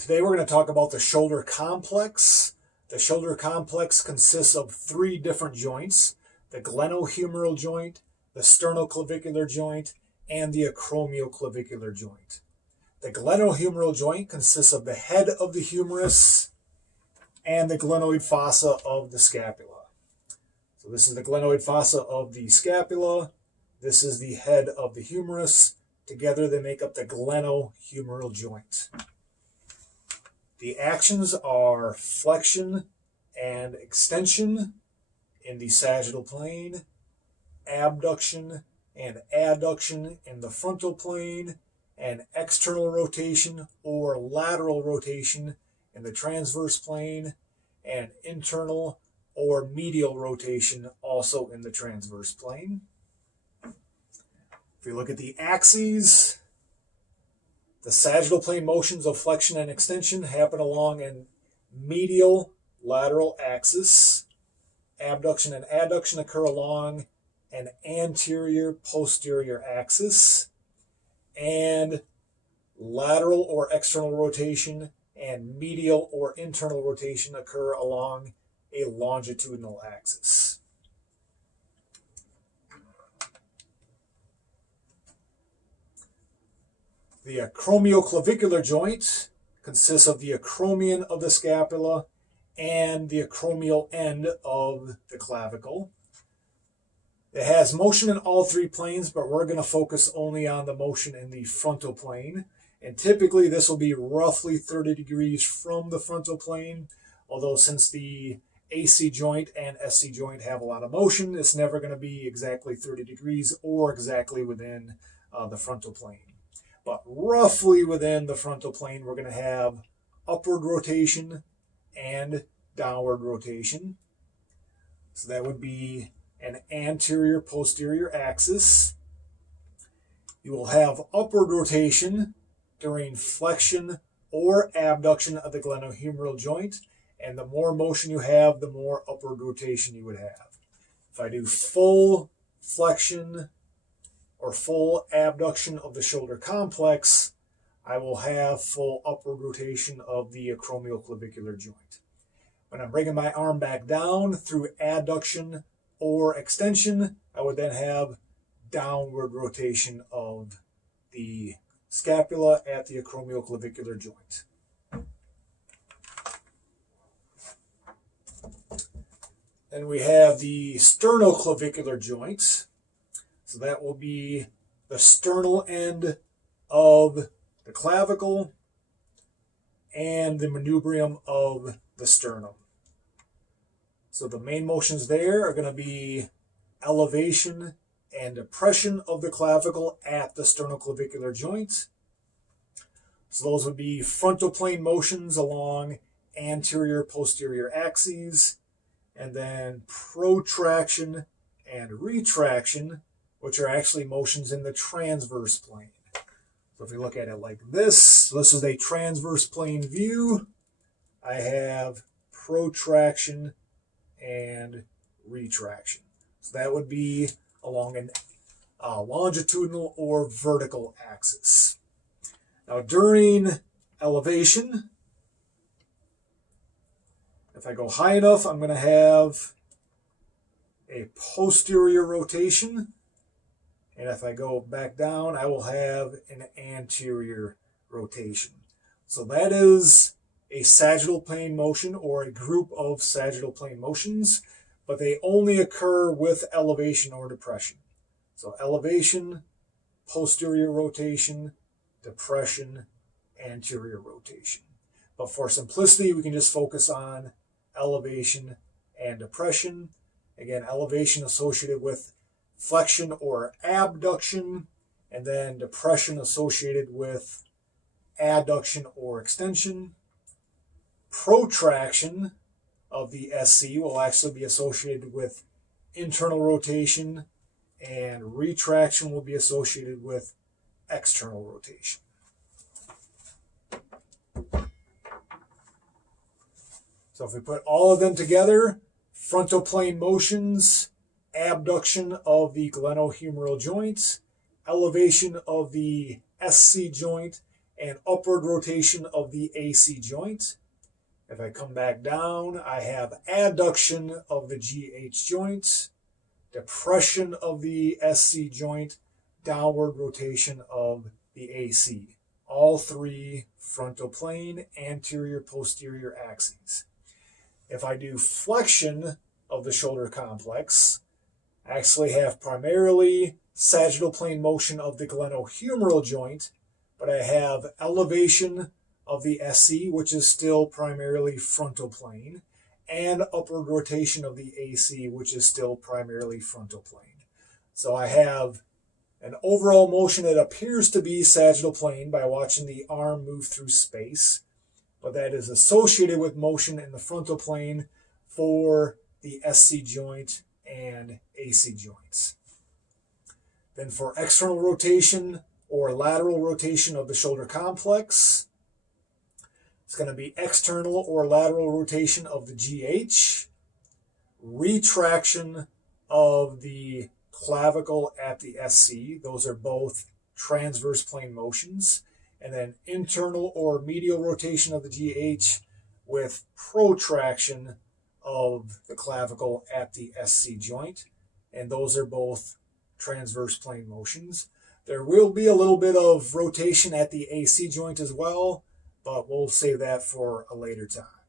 Today we're going to talk about the shoulder complex. The shoulder complex consists of three different joints: the glenohumeral joint, the sternoclavicular joint, and the acromioclavicular joint. The glenohumeral joint consists of the head of the humerus and the glenoid fossa of the scapula. So this is the glenoid fossa of the scapula. This is the head of the humerus. Together they make up the glenohumeral joint. The actions are flexion and extension in the sagittal plane, abduction and adduction in the frontal plane, and external rotation or lateral rotation in the transverse plane, and internal or medial rotation also in the transverse plane. If we look at the axes, the sagittal plane motions of flexion and extension happen along an medial lateral axis. Abduction and adduction occur along an anterior posterior axis. And lateral or external rotation and medial or internal rotation occur along a longitudinal axis. The acromioclavicular joint consists of the acromion of the scapula and the acromial end of the clavicle. It has motion in all three planes, but we're going to focus only on the motion in the frontal plane. And typically this will be roughly 30 degrees from the frontal plane, although since the AC joint and SC joint have a lot of motion, it's never going to be exactly 30 degrees or exactly within the frontal plane. But roughly within the frontal plane, we're going to have upward rotation and downward rotation. So that would be an anterior posterior axis. You will have upward rotation during flexion or abduction of the glenohumeral joint, and the more motion you have, the more upward rotation you would have. If I do full flexion or full abduction of the shoulder complex, I will have full upward rotation of the acromioclavicular joint. When I'm bringing my arm back down through adduction or extension, I would then have downward rotation of the scapula at the acromioclavicular joint. Then we have the sternoclavicular joint. So that will be the sternal end of the clavicle and the manubrium of the sternum. So the main motions there are going to be elevation and depression of the clavicle at the sternoclavicular joint. So those would be frontal plane motions along anterior posterior axes, and then protraction and retraction, which are actually motions in the transverse plane. So if we look at it like this, so this is a transverse plane view. I have protraction and retraction. So that would be along a longitudinal or vertical axis. Now during elevation, if I go high enough, I'm going to have a posterior rotation. And if I go back down, I will have an anterior rotation. So that is a sagittal plane motion or a group of sagittal plane motions, but they only occur with elevation or depression. So elevation, posterior rotation, depression, anterior rotation. But for simplicity, we can just focus on elevation and depression. Again, elevation associated with flexion or abduction, and then depression associated with adduction or extension. Protraction of the SC will actually be associated with internal rotation, and retraction will be associated with external rotation. So if we put all of them together, frontal plane motions, abduction of the glenohumeral joint, elevation of the SC joint, and upward rotation of the AC joint. If I come back down, I have adduction of the GH joint, depression of the SC joint, downward rotation of the AC. All three frontal plane, anterior, posterior axes. If I do flexion of the shoulder complex, I actually have primarily sagittal plane motion of the glenohumeral joint, but I have elevation of the SC, which is still primarily frontal plane, and upward rotation of the AC, which is still primarily frontal plane. So I have an overall motion that appears to be sagittal plane by watching the arm move through space, but that is associated with motion in the frontal plane for the SC joint and AC joints. Then for external rotation or lateral rotation of the shoulder complex, it's going to be external or lateral rotation of the GH, retraction of the clavicle at the SC. Those are both transverse plane motions. And then internal or medial rotation of the GH with protraction of the clavicle at the SC joint. And those are both transverse plane motions. There will be a little bit of rotation at the AC joint as well, but we'll save that for a later time.